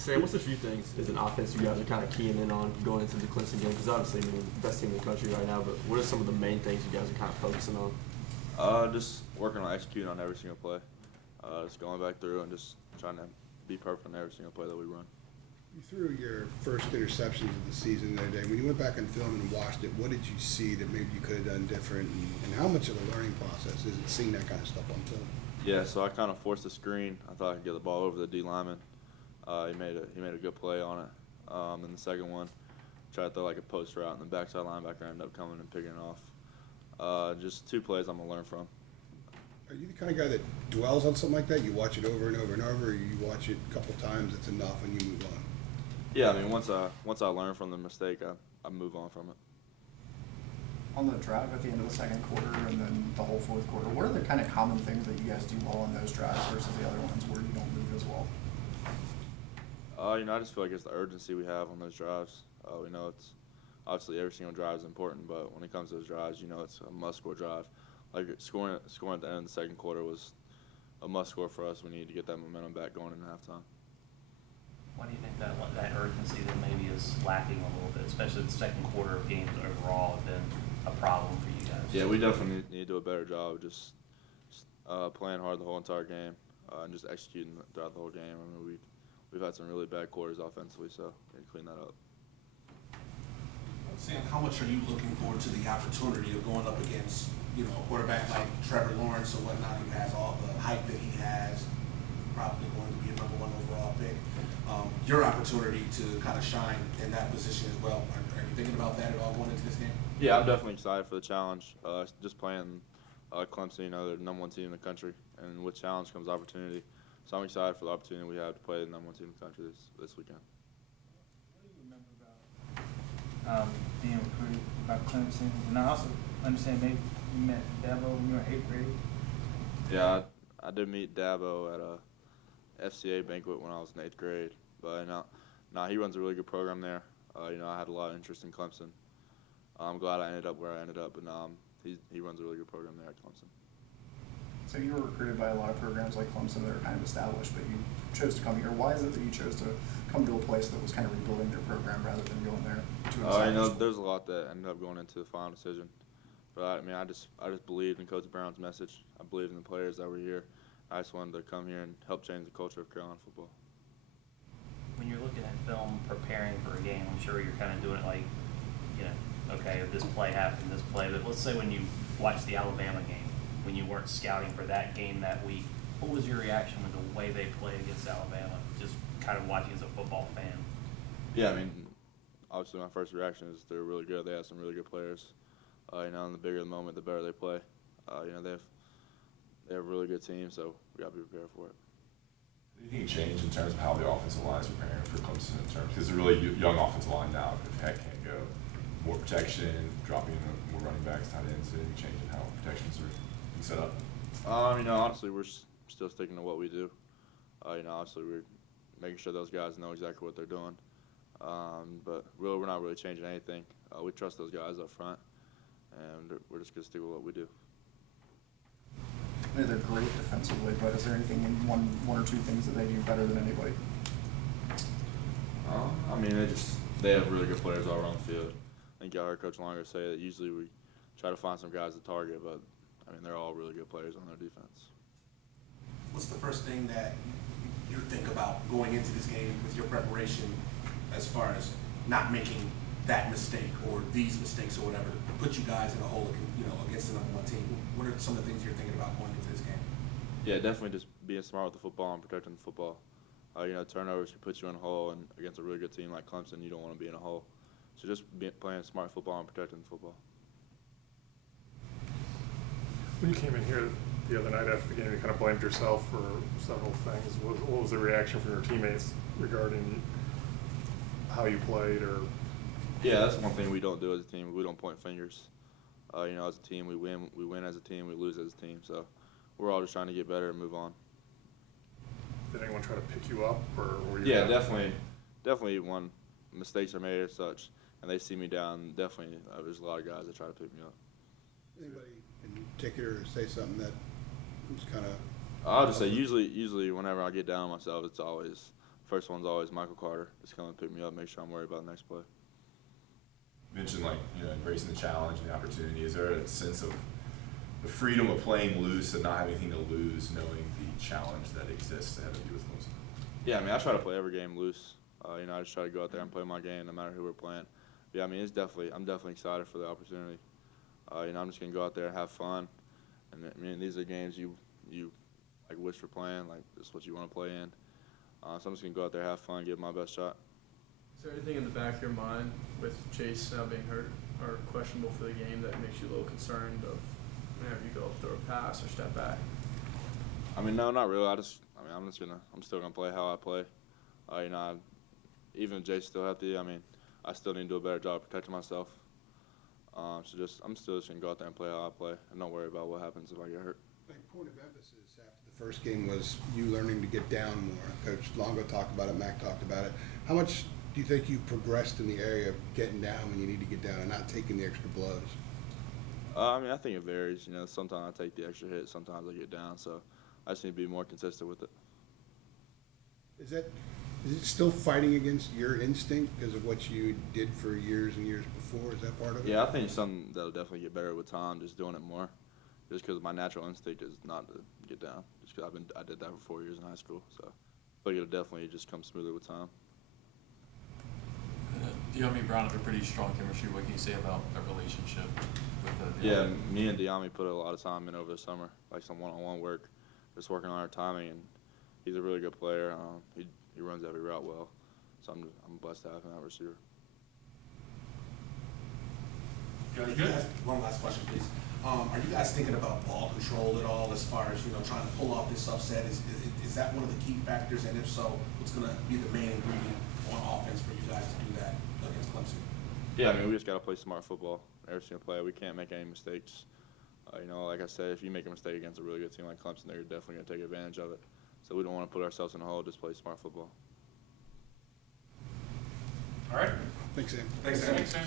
Sam, what's a few things as an offense you guys are kind of keying in on going into the Clemson game? Because obviously, I mean, best team in the country right now. But what are some of the main things you guys are kind of focusing on? Just working on executing on every single play. Just going back through and just trying to be perfect on every single play that we run. You threw your first interceptions of the season the other day. When you went back on film and watched it, what did you see that maybe you could have done different? And how much of a learning process is it seeing that kind of stuff on film? Yeah, so I kind of forced the screen. I thought I could get the ball over the D lineman. He made a good play on it. And the second one, tried to throw like a post route, and the backside linebacker ended up coming and picking it off. Just two plays I'm gonna learn from. Are you the kind of guy that dwells on something like that? You watch it over and over and over, or you watch it a couple times, it's enough, and you move on? Yeah, I mean once I learn from the mistake, I move on from it. On the drive at the end of the second quarter and then the whole fourth quarter, what are the kind of common things that you guys do well on those drives versus the other ones where you don't move as well? I just feel like it's the urgency we have on those drives. We know it's obviously every single drive is important, but when it comes to those drives, it's a must-score drive. Like scoring at the end of the second quarter was a must-score for us. We need to get that momentum back going into halftime. Why do you think that urgency that maybe is lacking a little bit, especially the second quarter of games overall, have been a problem for you guys? Yeah, we definitely need to do a better job of just playing hard the whole entire game and just executing throughout the whole game. I mean, we've had some really bad quarters offensively, so we need to clean that up. Sam, how much are you looking forward to the opportunity of going up against, a quarterback like Trevor Lawrence or whatnot, who has all the hype that he has, probably going to be a #1 overall pick? Your opportunity to kind of shine in that position as well. Are you thinking about that at all going into this game? Yeah, I'm definitely excited for the challenge. Just playing Clemson, the #1 team in the country, and with challenge comes opportunity. So I'm excited for the opportunity we have to play the #1 team in the country this weekend. What do you remember about being recruited by Clemson? And I also understand maybe you met Dabo when you were in 8th grade. Yeah, I did meet Dabo at a FCA banquet when I was in 8th grade. But he runs a really good program there. I had a lot of interest in Clemson. I'm glad I ended up where I ended up, but he runs a really good program there at Clemson. So you were recruited by a lot of programs like Clemson that are kind of established, but you chose to come here. Why is it that you chose to come to a place that was kind of rebuilding their program rather than going there to establish? There's a lot that ended up going into the final decision. But I just believed in Coach Brown's message. I believed in the players that were here. I just wanted to come here and help change the culture of Carolina football. When you're looking at film, preparing for a game, I'm sure you're kind of doing it like, okay, this play happened, this play. But let's say when you watched the Alabama game, when you weren't scouting for that game that week, what was your reaction with the way they played against Alabama, just kind of watching as a football fan? Yeah, I mean, obviously my first reaction is they're really good. They have some really good players. And the bigger the moment, the better they play. They have a really good team, so we got to be prepared for it. Anything change in terms of how the offensive line is preparing for Clemson because it's a really young offensive line now. If heck can't go, more protection, dropping more running backs, tight ends. Anything change in how protections are being set up? Honestly, we're still sticking to what we do. Obviously we're making sure those guys know exactly what they're doing. But really, we're not really changing anything. We trust those guys up front, and we're just gonna stick with what we do. They're great defensively, but is there anything in one or two things that they do better than anybody? They have really good players all around the field. I think I heard Coach Longer say that usually we try to find some guys to target, but they're all really good players on their defense. What's the first thing that you think about going into this game with your preparation as far as not making that mistake or these mistakes or whatever to put you guys in a hole, against the #1 team? What are some of the things you're thinking about going into this game? Yeah, definitely just being smart with the football and protecting the football. Turnovers can put you in a hole, and against a really good team like Clemson, you don't want to be in a hole. So just playing smart football and protecting the football. When you came in here the other night after the game, you kind of blamed yourself for several things. What was the reaction from your teammates regarding how you played? Yeah, that's one thing we don't do as a team. We don't point fingers. As a team, we win as a team, we lose as a team. So we're all just trying to get better and move on. Did anyone try to pick you up, or were you? Yeah, definitely. When mistakes are made as such, and they see me down, definitely there's a lot of guys that try to pick me up. Anybody in particular say something that was kind of? I'll just say usually whenever I get down on myself, it's always first one's always Michael Carter. Just come and pick me up, make sure I'm worried about the next play. You mentioned, like, you know, embracing the challenge and the opportunity. Is there a sense of the freedom of playing loose and not having anything to lose, knowing the challenge that exists ahead of you with Clemson? Yeah, I mean, I try to play every game loose. You know, I just try to go out there and play my game no matter who we're playing. Yeah, I mean, I'm definitely excited for the opportunity. You know, I'm just gonna go out there and have fun. And I mean, these are games you like wish for playing, like this is what you want to play in. So I'm just gonna go out there, have fun, give it my best shot. Is there anything in the back of your mind with Chase now being hurt or questionable for the game that makes you a little concerned of whenever you go up, throw a pass or step back? I mean, no, not really. I'm still gonna play how I play. You know, even if Jay's still healthy, I mean, I still need to do a better job protecting myself. I'm still just gonna go out there and play how I play, and don't worry about what happens if I get hurt. I think point of emphasis after the first game was you learning to get down more. Coach Longo talked about it, Mac talked about it. How much do you think you progressed in the area of getting down when you need to get down and not taking the extra blows? I mean, I think it varies. You know, sometimes I take the extra hit, sometimes I get down. So I just need to be more consistent with it. Is it still fighting against your instinct because of what you did for years and years before? Is that part of it? Yeah, I think it's something that'll definitely get better with time, just doing it more. Just because my natural instinct is not to get down. Just because I did that for 4 years in high school. So I think it'll definitely just come smoother with time. Diami Brown have a pretty strong chemistry. What can you say about their relationship with the Yeah, me and Diami put a lot of time in over the summer, like some one-on-one work, just working on our timing, and he's a really good player. He runs every route well, so I'm blessed to have him at receiver. One last question, please. Are you guys thinking about ball control at all as far as, you know, trying to pull off this upset? Is that one of the key factors? And if so, what's going to be the main ingredient on offense for you guys to do that against Clemson? Yeah, I mean, we just got to play smart football every single play. We can't make any mistakes. You know, like I said, if you make a mistake against a really good team like Clemson, they're definitely going to take advantage of it. So we don't want to put ourselves in a hole, just play smart football. All right. Thanks, Sam. Thanks, Sam. Thanks, Sam.